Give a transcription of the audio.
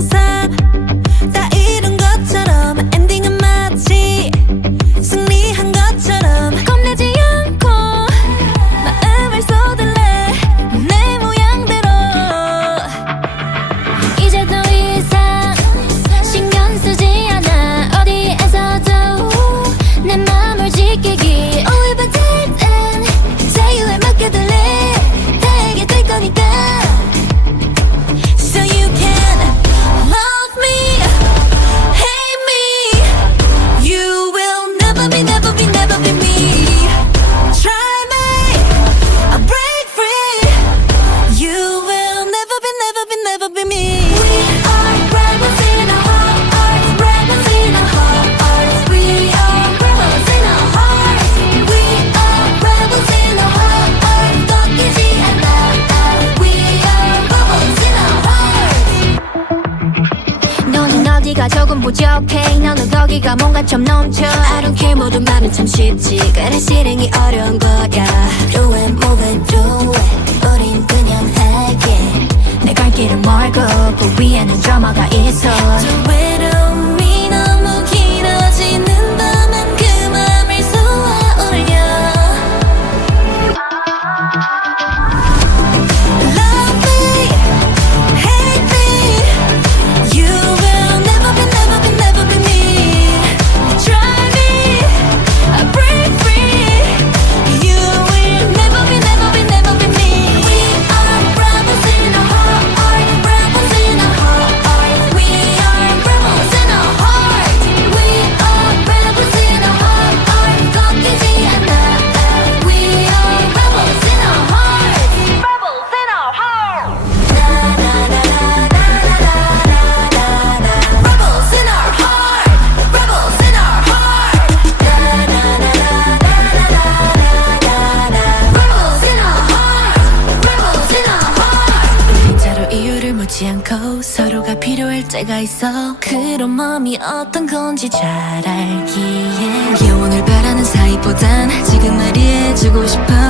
sincère 네가 조금 부족해. 너는 거기가 뭔가 좀 넘쳐. I don't care 모든 맘은 참 쉽지. 그래 실행이 어려운 거야. Do it moving do it. 우린 그냥 할게. 내갈 길은 멀고 그 위에는 드라마가 있어. Do it um. 묻지 않고 서로가 필요할 때가 있어. 그런 마음이 어떤 건지 잘 알기에 영원을 바라는 사이보단 지금 말이해주고 싶어.